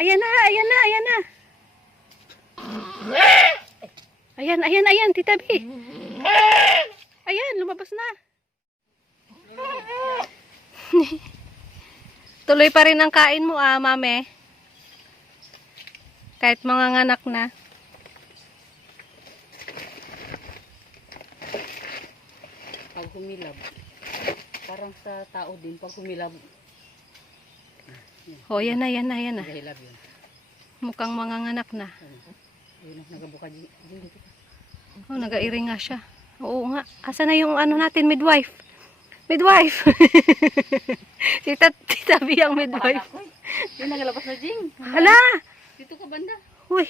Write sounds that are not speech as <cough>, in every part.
Ayan na, ayan na, ayan na. Ayan, ayan, ayan, Tita B. Ayan, lumabas na. <laughs> Tuloy pa rin ang kain mo ah, mame. Kahit mga nganak na. Pag humilab. Parang sa tao din, pag humilab, Oh, yan na, yan na, yan na. nagahilab yun. Mukhang mga nganak na. Yun ang nagabuka di- dito. Oh, nagairing nga siya. Oo nga. Asa na yung ano natin, midwife? Midwife! <laughs> tita, tita B ang midwife. Eh. Yun nagalabas na Jing. Hala! Dito ka banda. Uy,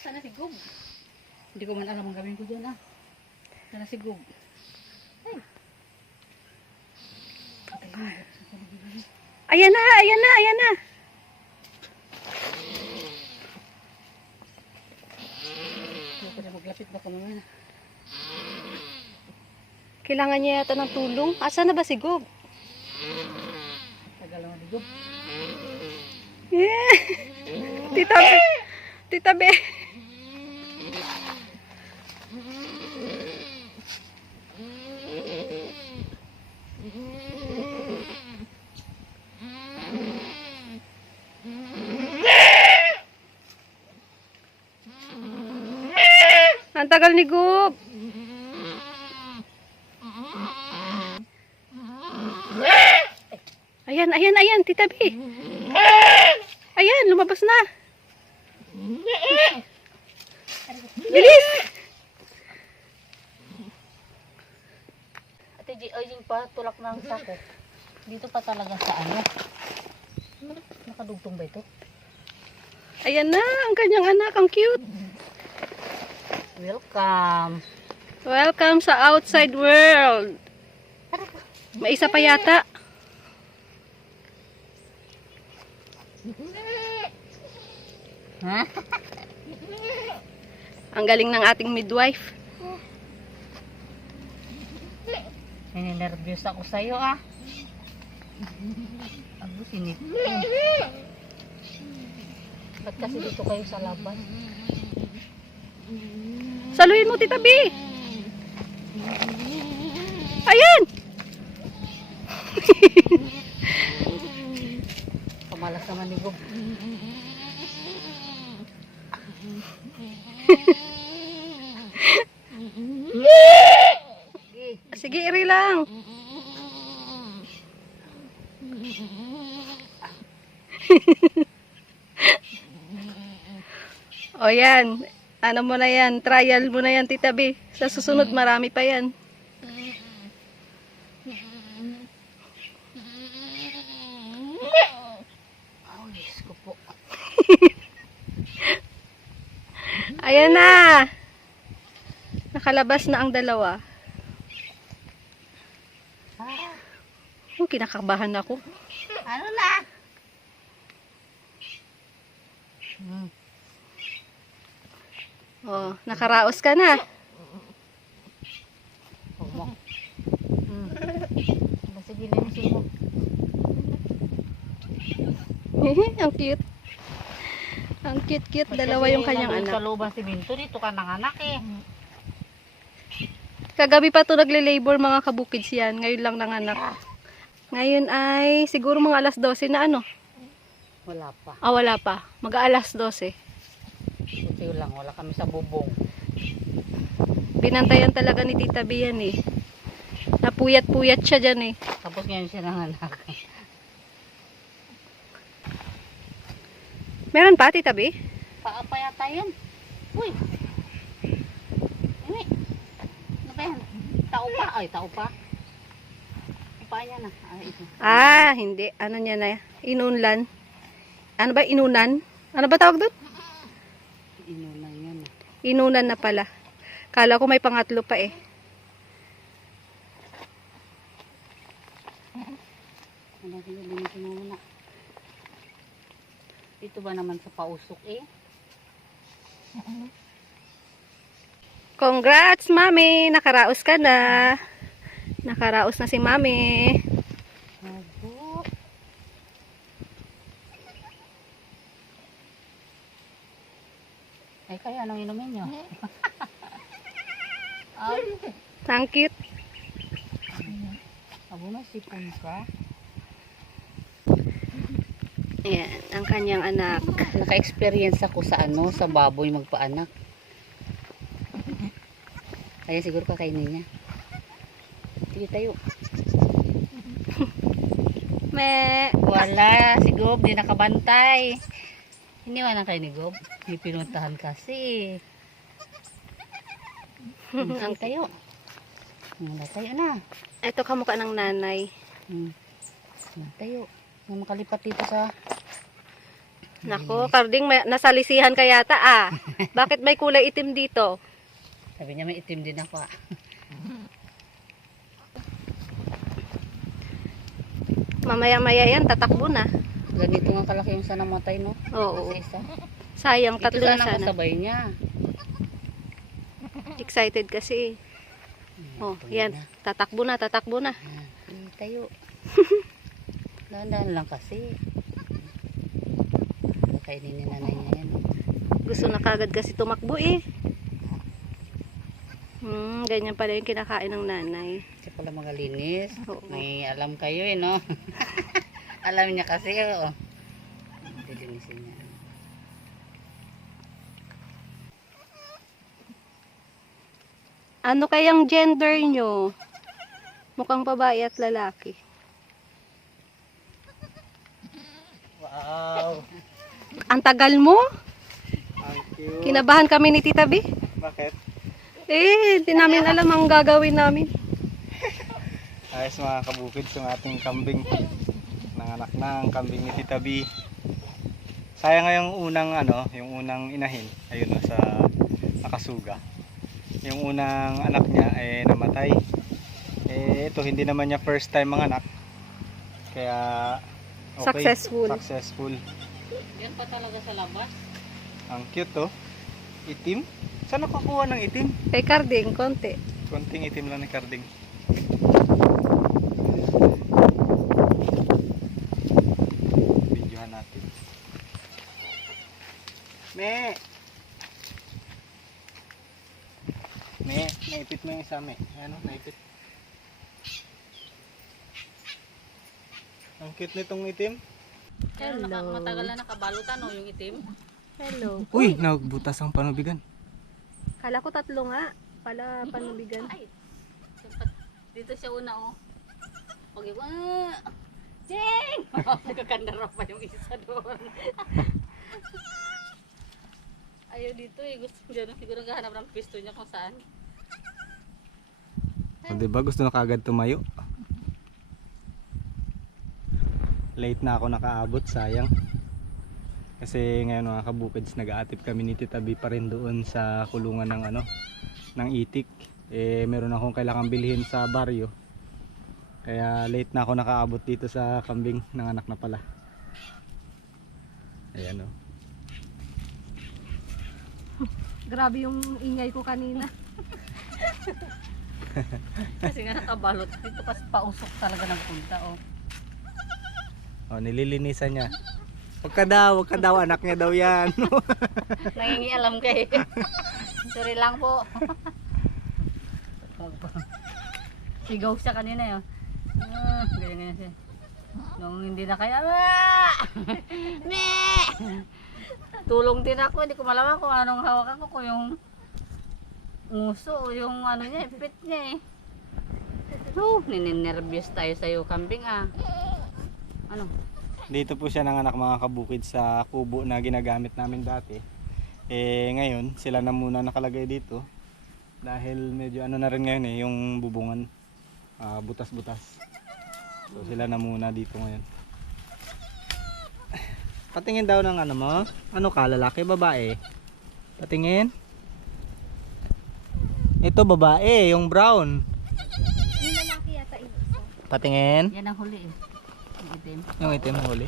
Sana si Gob. Hindi ko man alam ang gawin ko dyan ah. Sana si Gob. ayan na, ayan na, ayan na. Ko na maglapit ba ko naman. Kailangan niya yata ng tulong. Asa na ba si Gob? Tagal naman ni Gob. Yeah. <laughs> Tita B. Tita B. Ang tagal ni Gob. Ayan, ayan, ayan, Tita B. Ayan, lumabas na. Bilis! Ate G, ay Jing pa, tulak ng sako. Dito pa talaga sa ano. Nakadugtong ba ito? Ayan na, ang kanyang anak, ang cute. Welcome. Welcome sa outside world. May isa pa yata. Ha? Ang galing ng ating midwife. Nininervyos ako sa'yo ah. Abo, sinip. Ba't kasi dito kayo sa laban? Saluhin mo, Tita B. Ayan! <laughs> Pamalas naman ni Gob. <laughs> Sige, iri lang. <laughs> o yan. Ano mo na yan? Trial mo na yan, Tita B. Sa susunod, marami pa yan. Po. <laughs> Ayan na. Nakalabas na ang dalawa. Oh, kinakabahan ako. ano na? Hmm. Oh, nakaraos ka na. Hmm. Sige, linisin mo. ang cute. Ang cute-cute. Dalawa yung kanyang Sa anak. looban si Minto, dito ka nanganak eh. Kagabi pa to nagle-labor mga kabukids yan. Ngayon lang nanganak. Ngayon ay siguro mga alas 12 na ano. Wala pa. Ah, wala pa. Mag-aalas 12. Buti lang, wala kami sa bubong. Binantayan talaga ni Tita B yan eh. Napuyat-puyat siya dyan eh. Tapos ngayon siya nanganak. Meron pa, Tita B? Paa pa yata yan. Uy! Ini. Ano ba yan? Tao pa? Ay, tao pa. Pa yan ah. Ay, ito. Ah, hindi. Ano niya na? Inunlan. Ano ba? Inunan? Ano ba tawag doon? Inunan yan. Inunan na pala. Kala ko may pangatlo pa eh. Ito ba naman sa pausok eh? Congrats, Mami! Nakaraos ka na. Nakaraos na si Mami. Abo. Ay, kaya anong inumin nyo? Ay, Ang cute. abo na sipon ka. Ayan, ang kanyang anak. Naka-experience ako sa ano, sa baboy magpaanak. Kaya siguro kakainin niya. Sige tayo. Me. Wala, si Gob, di nakabantay. Iniwanan kayo ni Gob. May pinuntahan kasi. Tayo. Wala tayo na. Ito kamukha ng nanay. Hmm. Wala tayo. Na makalipat dito sa... Nako, Karding, may, nasalisihan ka yata ah. <laughs> Bakit may kulay itim dito? Sabi niya may itim din ako ah. Mamaya-maya yan, tatakbo na. Ganito nga kalaki yung sana matay no? Oo. Sa isa. Sayang, Ito tatlo na sana sana. kasabay niya. Excited kasi. Oh, Ito yan. na. Tatakbo na, tatakbo na. Yan. Sige, tayo. <laughs> Dahan-dahan lang kasi. Kainin ni nanay niya yan. oh. Gusto na kagad kasi tumakbo eh. Hmm, ganyan pala yung kinakain ng nanay. Kasi pala magalinis. Oo. May alam kayo eh, no? <laughs> alam niya kasi, oh. Dilinisin niya. Ano kayang gender nyo? Mukhang babae at lalaki. Wow! Ang tagal mo? Thank you. Kinabahan kami ni Tita B. Bakit? Eh, di namin alam ang gagawin namin. Ayos mga kabukid sa ating kambing. Ang kambing ni Tita B. Sayang nga yung unang ano, yung unang inahin. Ayun no, sa nakasuga. Yung unang anak niya ay namatay. Eh ito hindi naman niya first time manganak. Kaya okay. Successful. Successful. Yan pa talaga sa labas. Ang cute to. Itim. Saan nakakuha ng itim? Kay Carding, konti. Konting itim lang ni Carding. Videohan natin. Me! Me, me. Ano, naipit. Ang cute nitong itim. Pero naka, Hello. matagal na nakabalutan, oh, yung itim. Hello. Uy, nagbutas ang panubigan. Kala ko tatlo nga. Pala panubigan. Ay, dito siya una, oh. Pag iba! Jeng! Magkakandara <laughs> pa yung isa doon. <laughs> Ayaw dito eh. Gusto niya na siguro naghahanap ng pisto niya kung saan. O, diba? Gusto na kagad tumayo. Late na ako nakaabot, sayang. Kasi ngayon mga kabukids, nag-aatip kami ni Tita B pa rin doon sa kulungan ng ano, ng itik. Eh, meron akong kailangan bilhin sa baryo. Kaya late na ako nakaabot dito sa kambing ng anak na pala. Ayan oh. o. Grabe yung ingay ko kanina. <laughs> <laughs> Kasi nga nakabalot. Dito kasi pausok talaga ng punta, oh. Oh, nililinisan niya. Wag ka daw, wag ka daw, anak niya daw yan. <laughs> Nangingialam kay. <laughs> Sorry lang po. Sigaw siya kanina yun. Ah, ganyan ganyan siya. Nung hindi na kaya, ah! Me! Tulong din ako, hindi ko malaman kung anong hawakan ko, kung yung nguso yung ano niya, pit niya eh. Oh, nininervyos tayo sa'yo, kambing ah. Ano? Dito po siya nanganak mga kabukid sa kubo na ginagamit namin dati. Eh ngayon, sila na muna nakalagay dito. Dahil medyo ano na rin ngayon eh, yung bubungan. ah, butas-butas. So sila na muna dito ngayon. Patingin daw ng ano mo? Ano ka, lalaki, babae? Patingin. Ito babae, yung brown. Yung lalaki yata isa. Patingin. Yan ang huli eh. Yung itim. Yung itim huli.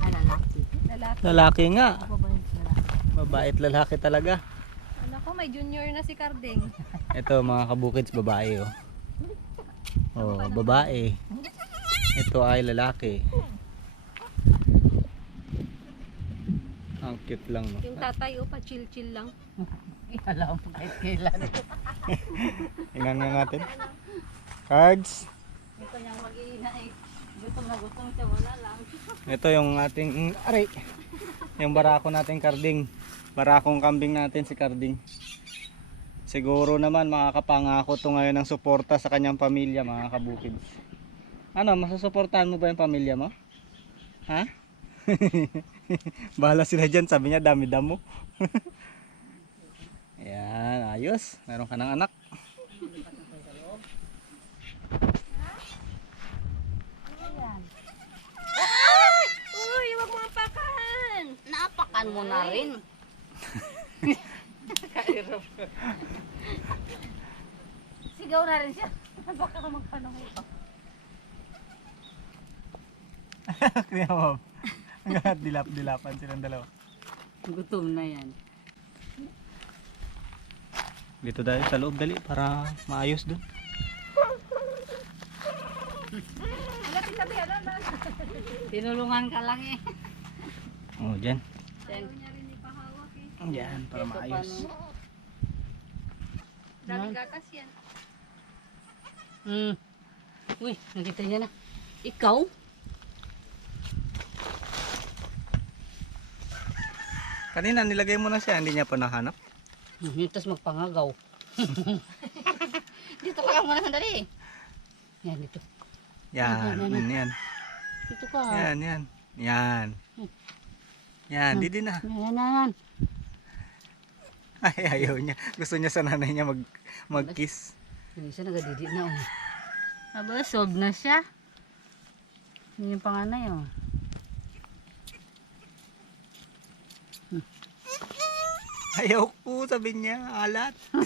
Ah, lalaki. Lalaki. Lalaki nga. Ako ba yung lalaki? Mabait lalaki talaga. Ano ko, may junior na si Carding. Ito mga kabukids babae oh. Oh, babae. Ito ay lalaki. Ang cute lang, no? Yung tatay, oh, pa chill-chill lang. Alam mo kahit kailan. <laughs> Tingnan nga natin. Cards. Ito niyang mag-iina eh. Gutom na gutom siya, wala lang. <laughs> Ito yung ating, aray, yung barako natin karding. Barakong kambing natin si karding. Siguro naman makakapangako to ngayon ng suporta sa kanyang pamilya mga kabukids. Ano, masusuportahan mo ba yung pamilya mo? Ha? <laughs> Bahala sila dyan, sabi niya dami damo. Ayan, ayos. Meron ka ng anak. Uy, huwag mo apakan! Napakan mo na rin. <laughs> Sigaw na rin siya. <laughs> Baka ka magpanong ito. <laughs> Kaya mo, dilap-dilapan silang dalawa. Gutom na yan. Dito dahil sa loob dali para maayos dun. Tinulungan ka lang eh. Oh, dyan. Yan. Dyan, para maayos. Dami gatas yan. Hmm. Uy, nakita niya na. Ikaw? Kanina nilagay mo na siya, hindi niya pa nahanap. Hmm, tapos magpangagaw. <laughs> dito ka lang muna sandali. Yan, dito. Yan, yan, yan. Dito ka. Yan, yan. Yan. Yan, di din na. Yan, yan, yan. Ay, ayaw niya. Gusto niya sa nanay niya mag, mag-kiss. Hindi siya nagadidi na. Oh. Aba, solve na siya. Yun yung panganay, oh. Ayaw ko, sabi niya, alat. <laughs>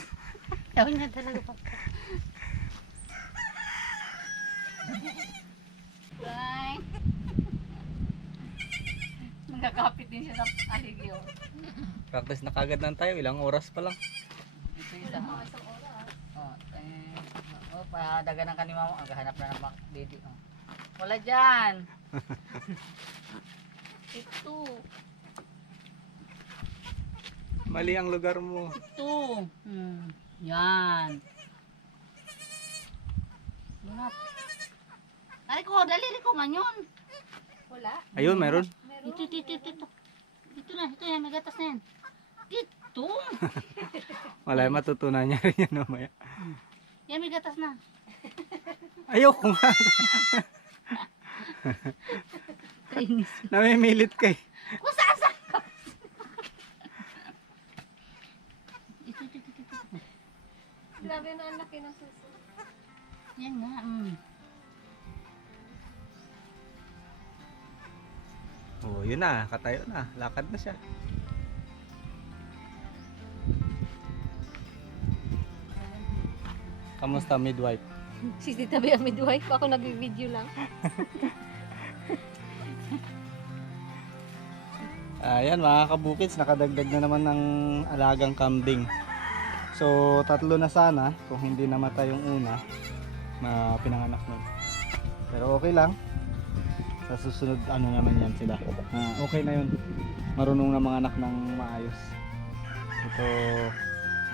Ayaw niya talaga pa. Bye. Nagkakapit din siya sa aligi, oh. Practice na kagad lang tayo, ilang oras pa lang. Ito isa. Oh, eh, oh, padaga ng kanima mo. Aghahanap na ng didi. Oh. Wala dyan. <laughs> Ito. Mali ang lugar mo. Ito. Hmm. Yan. Yan. Ay ko, dali ko man yun. Wala. Ayun, meron. Ito, ito, ito, ito, ito. Ito na, ito yan, may gatas na yan. Ito. <laughs> Wala, matutunan niya rin yan mamaya. Yan, may gatas na. Ayaw ko nga. Kainis. <laughs> <laughs> Namimilit kay. Kung saan saan ka. Ito, ito, ito, ito. Grabe na ang laki ng suso. Yan nga, mm. Oh, yun na, katayo na. Lakad na siya. Kamusta midwife? <laughs> Si Tita Bea midwife, ako nag-video lang. Ayan mga kabukids, nakadagdag na naman ng alagang kambing. So, tatlo na sana kung hindi namatay yung una na pinanganak nun. Pero okay lang. Sa susunod, ano naman yan sila. Ah, okay na yun. Marunong na mga anak ng maayos. Ito,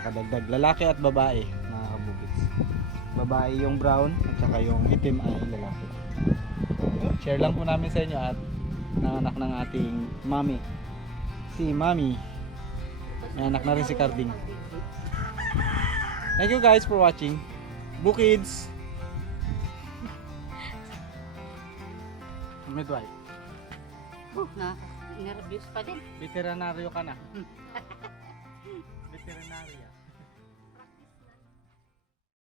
nakadagdag. Lalaki at babae, mga kabukids. Babae yung brown at saka yung itim ay lalaki. Share lang po namin sa inyo at nanganak ng ating mami. Si mami. May anak na rin si Carding. Thank you guys for watching. Bukids! Midwife, Na, nervous pa din. veterinaryo ka na. Veterinarya.